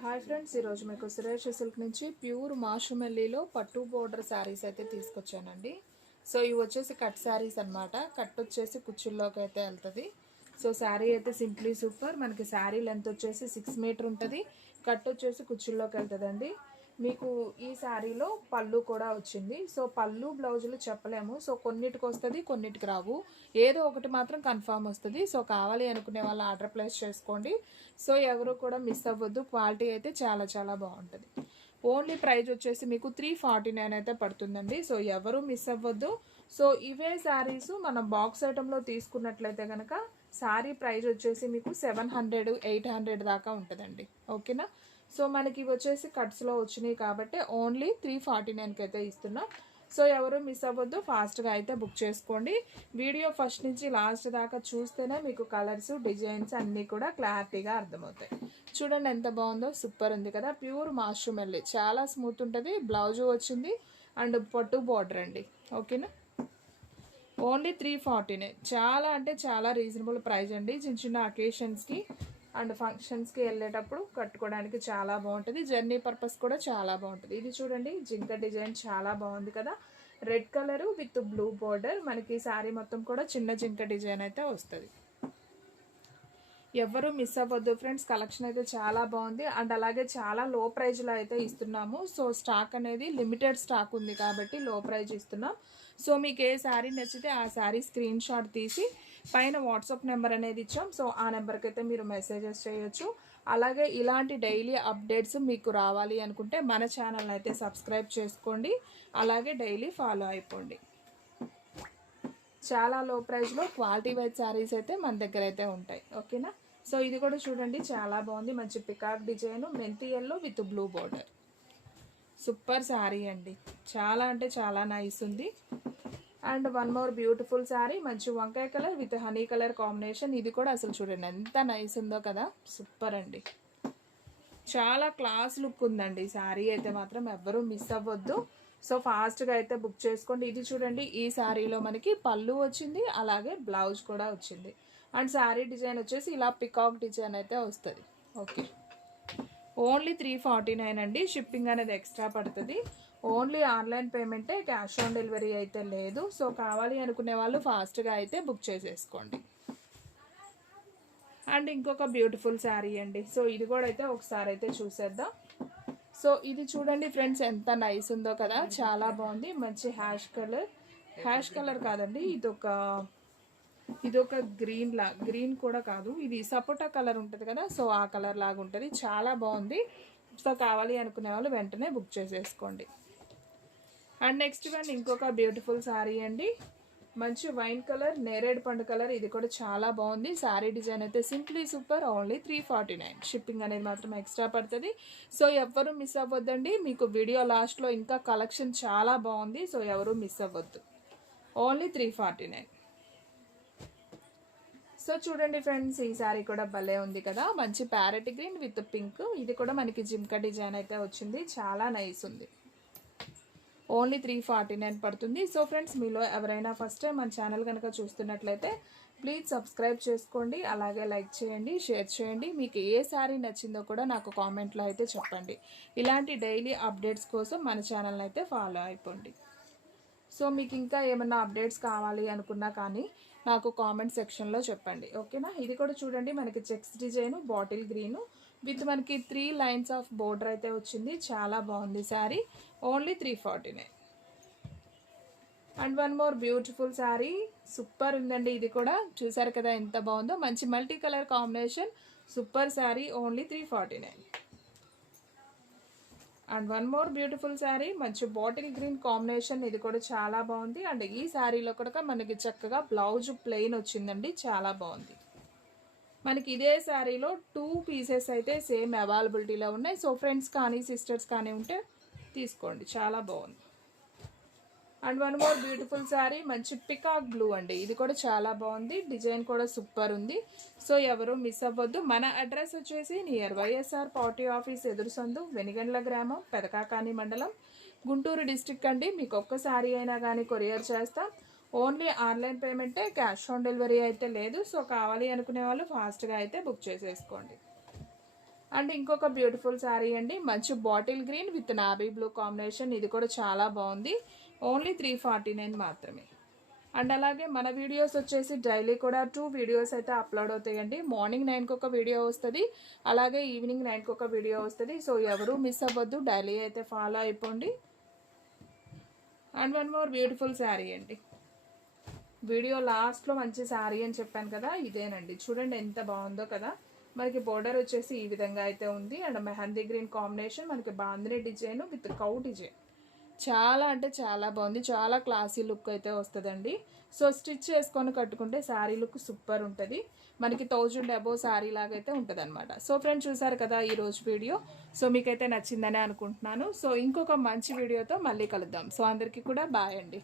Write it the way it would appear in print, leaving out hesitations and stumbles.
Hi friends, ఈరోజు మీకు Suresh silk నుంచి ప్యూర్ మాషుమెల్లీలో పట్టు బోర్డర్ శారీస్ అయితే తీసుకొచ్చానండి. సో ఇవి వచ్చేసి కట్ శారీస్ అనమాట. కట్ వచ్చేసి కుచ్చుల్లోకి అయితే వెళ్తుంది. సో శారీ అయితే సింప్లీ సూపర్. మనకి శారీ లెంత్ వచ్చేసి 6 మీటర్ ఉంటుంది. కట్ వచ్చేసి కుచ్చుల్లోకి వెళ్తుందండి. మీకు ఈ శారీలో పళ్ళు కూడా వచ్చింది. సో పళ్ళు బ్లౌజులు చెప్పలేము. సో కొన్నిటికి వస్తుంది, కొన్నిటికి రావు. ఏదో ఒకటి మాత్రం కన్ఫామ్ వస్తుంది. సో కావాలి అనుకునే వాళ్ళు ఆర్డర్ ప్లేస్ చేసుకోండి. సో ఎవరు కూడా మిస్ అవ్వద్దు. క్వాలిటీ అయితే చాలా చాలా బాగుంటుంది. ఓన్లీ ప్రైస్ వచ్చేసి మీకు 349 అయితే పడుతుందండి. సో ఎవరు మిస్ అవ్వద్దు. సో ఇవే శారీస్ మనం బాక్స్ ఐటెంలో తీసుకున్నట్లయితే కనుక శారీ ప్రైస్ వచ్చేసి మీకు 700, 800 దాకా ఉంటుందండి. ఓకేనా. సో మనకి ఇవి వచ్చేసి కట్స్లో వచ్చినాయి కాబట్టి ఓన్లీ 349కి అయితే ఇస్తున్నాం. సో ఎవరు మిస్ అవ్వద్దు, ఫాస్ట్గా అయితే బుక్ చేసుకోండి. వీడియో ఫస్ట్ నుంచి లాస్ట్ దాకా చూస్తేనే మీకు కలర్స్, డిజైన్స్ అన్నీ కూడా క్లారిటీగా అర్థమవుతాయి. చూడండి ఎంత బాగుందో, సూపర్ ఉంది కదా. ప్యూర్ మాషుమెల్లి, చాలా స్మూత్ ఉంటుంది. బ్లౌజ్ వచ్చింది అండ్ పట్టు బార్డర్ అండి. ఓకేనా. ఓన్లీ 349. చాలా అంటే చాలా రీజనబుల్ ప్రైస్ అండి. చిన్న చిన్న అకేషన్స్కి అండ్ ఫంక్షన్స్కి వెళ్ళేటప్పుడు కట్టుకోవడానికి చాలా బాగుంటుంది. జర్నీ పర్పస్ కూడా చాలా బాగుంటుంది. ఇది చూడండి, జింక డిజైన్ చాలా బాగుంది కదా. Red colour with blue border. మనకి శారీ మొత్తం కూడా చిన్న జింక డిజైన్ అయితే వస్తుంది. ఎవరు మిస్ అవ్వద్దు ఫ్రెండ్స్. కలెక్షన్ అయితే చాలా బాగుంది అండ్ అలాగే చాలా లో ప్రైజ్లో అయితే ఇస్తున్నాము. సో స్టాక్ అనేది లిమిటెడ్ స్టాక్ ఉంది కాబట్టి లో ప్రైజ్ ఇస్తున్నాం. సో మీకు ఏ శారీ నచ్చితే ఆ శారీ స్క్రీన్ షాట్ తీసి పైన వాట్సాప్ నెంబర్ అనేది ఇచ్చాం. సో ఆ నెంబర్కి అయితే మీరు మెసేజెస్ చేయొచ్చు. అలాగే ఇలాంటి డైలీ అప్డేట్స్ మీకు రావాలి అనుకుంటే మన ఛానల్ అయితే సబ్స్క్రైబ్ చేసుకోండి. అలాగే డైలీ ఫాలో అయిపోండి. చాలా లో ప్రైస్లో క్వాలిటీ వైజ్ శారీస్ అయితే మన దగ్గర అయితే ఉంటాయి. ఓకేనా. సో ఇది కూడా చూడండి, చాలా బాగుంది. మంచి పికాక్ డిజైన్, మెంతి yellow with blue border. Super sari అండి. చాలా అంటే చాలా నైస్ ఉంది. And one more beautiful sari, మంచి వంకాయ colour with honey colour combination. ఇది కూడా అసలు చూడండి ఎంత నైస్ ఉందో కదా. సూపర్ అండి. చాలా క్లాస్ లుక్ ఉందండి శారీ అయితే మాత్రం. ఎవ్వరూ మిస్ అవ్వద్దు. సో ఫాస్ట్గా అయితే బుక్ చేసుకోండి. ఇది చూడండి, ఈ శారీలో మనకి పళ్ళు వచ్చింది, అలాగే బ్లౌజ్ కూడా వచ్చింది. అండ్ శారీ డిజైన్ వచ్చేసి ఇలా పికాక్ డిజైన్ అయితే వస్తుంది. ఓకే. ఓన్లీ 349 అండి. షిప్పింగ్ అనేది ఎక్స్ట్రా పడుతుంది. ఓన్లీ ఆన్లైన్ పేమెంటే, క్యాష్ ఆన్ డెలివరీ అయితే లేదు. సో కావాలి అనుకునే వాళ్ళు ఫాస్ట్గా అయితే బుక్ చేసేసుకోండి. అండ్ ఇంకొక బ్యూటిఫుల్ శారీ అండి. సో ఇది కూడా అయితే ఒకసారి అయితే చూసేద్దాం. సో ఇది చూడండి ఫ్రెండ్స్, ఎంత నైస్ ఉందో కదా. చాలా బాగుంది. మంచి హ్యాష్ కలర్ కాదండి, ఇదొక గ్రీన్ కూడా కాదు, ఇది సపోటా కలర్ ఉంటుంది కదా. సో ఆ కలర్ లాగా ఉంటుంది. చాలా బాగుంది. సో కావాలి అనుకునే వాళ్ళు వెంటనే బుక్ చేసేసుకోండి. అండ్ నెక్స్ట్ వన్ ఇంకొక బ్యూటిఫుల్ శారీ అండి. మంచి వైన్ కలర్, నేరేడు పండు కలర్. ఇది కూడా చాలా బాగుంది. శారీ డిజైన్ అయితే సింప్లీ సూపర్. ఓన్లీ 349. షిప్పింగ్ అనేది మాత్రం ఎక్స్ట్రా పడుతుంది. సో ఎవరు మిస్ అవ్వద్దండి. మీకు వీడియో లాస్ట్లో ఇంకా కలెక్షన్ చాలా బాగుంది. సో ఎవరు మిస్ అవ్వద్దు. ఓన్లీ 349. సో చూడండి ఫ్రెండ్స్, ఈ శారీ కూడా భలే ఉంది కదా. మంచి ప్యారెట్ గ్రీన్ విత్ పింక్. ఇది కూడా మనకి జిమ్కా డిజైన్ అయితే వచ్చింది. చాలా నైస్ ఉంది. ఓన్లీ 349 పడుతుంది. సో ఫ్రెండ్స్, మీలో ఎవరైనా ఫస్ట్ టైం మన ఛానల్ కనుక చూస్తున్నట్లయితే ప్లీజ్ సబ్స్క్రైబ్ చేసుకోండి. అలాగే లైక్ చేయండి, షేర్ చేయండి. మీకు ఏ శారీ నచ్చిందో కూడా నాకు కామెంట్లో అయితే చెప్పండి. ఇలాంటి డైలీ అప్డేట్స్ కోసం మన ఛానల్ని అయితే ఫాలో అయిపోండి. సో మీకు ఇంకా ఏమన్నా అప్డేట్స్ కావాలి అనుకున్నా కానీ నాకు కామెంట్ సెక్షన్లో చెప్పండి. ఓకేనా. ఇది కూడా చూడండి, మనకి checks design, bottle green with మనకి 3 లైన్స్ ఆఫ్ బోర్డర్ అయితే వచ్చింది. చాలా బాగుంది sari. Only 349. And one more beautiful sari. Super ఉందండి. ఇది కూడా చూసారు కదా ఎంత బాగుందో. మంచి multi colour combination. Super sari. Only 349. And one more beautiful sari, మంచి బాటిల్ గ్రీన్ కాంబినేషన్. ఇది కూడా చాలా బాగుంది. అండ్ ఈ శారీలో కూడా మనకి చక్కగా బ్లౌజ్ ప్లెయిన్ వచ్చిందండి. చాలా బాగుంది. మనకి ఇదే శారీలో 2 పీసెస్ అయితే సేమ్ అవైలబిలిటీలో ఉన్నాయి. సో ఫ్రెండ్స్ కానీ సిస్టర్స్ కానీ ఉంటే తీసుకోండి. చాలా బాగుంది. And one more beautiful sari, మంచి పికాక్ బ్లూ అండి. ఇది కూడా చాలా బాగుంది. డిజైన్ కూడా సూపర్ ఉంది. సో ఎవరు మిస్ అవ్వద్దు. మన అడ్రస్ వచ్చేసి నియర్ వైఎస్ఆర్ పార్టీ ఆఫీస్ ఎదురు సందు, వెనిగండ్ల గ్రామం, పెదకాకాని మండలం, గుంటూరు డిస్ట్రిక్ట్ అండి. మీకు ఒక్క శారీ అయినా కానీ కొరియర్ చేస్తాం. ఓన్లీ ఆన్లైన్ పేమెంటే, క్యాష్ ఆన్ డెలివరీ అయితే లేదు. సో కావాలి అనుకునే వాళ్ళు ఫాస్ట్గా అయితే బుక్ చేసేసుకోండి. అండ్ ఇంకొక బ్యూటిఫుల్ శారీ అండి, మంచి bottle green with navy blue combination. ఇది కూడా చాలా బాగుంది. ఓన్లీ 349 మాత్రమే. అండ్ అలాగే మన వీడియోస్ వచ్చేసి డైలీ కూడా 2 వీడియోస్ అయితే అప్లోడ్ అవుతాయండి. మార్నింగ్ 9కి ఒక వీడియో వస్తుంది, అలాగే ఈవినింగ్ 9కి ఒక వీడియో వస్తుంది. సో ఎవరు మిస్ అవ్వద్దు, డైలీ అయితే ఫాలో అయిపోండి. And one more beautiful sari అండి. వీడియో లాస్ట్లో మంచి శారీ అని చెప్పాను కదా, ఇదేనండి. చూడండి ఎంత బాగుందో కదా. మనకి బోర్డర్ వచ్చేసి ఈ విధంగా అయితే ఉంది. అండ్ మెహందీ గ్రీన్ కాంబినేషన్, మనకి bandhani design with cow design. చాలా అంటే చాలా బాగుంది. చాలా క్లాసీ లుక్ అయితే వస్తుందండి. సో స్టిచ్ చేసుకొని కట్టుకుంటే శారీ లుక్ సూపర్ ఉంటుంది. మనకి 1000 అబోవ్ శారీ లాగైతే ఉంటుంది అనమాట. సో ఫ్రెండ్స్, చూసారు కదా ఈరోజు వీడియో. సో మీకైతే నచ్చిందని అనుకుంటున్నాను. సో ఇంకొక మంచి వీడియోతో మళ్ళీ కలుద్దాం. సో అందరికీ కూడా బాయ్ అండి.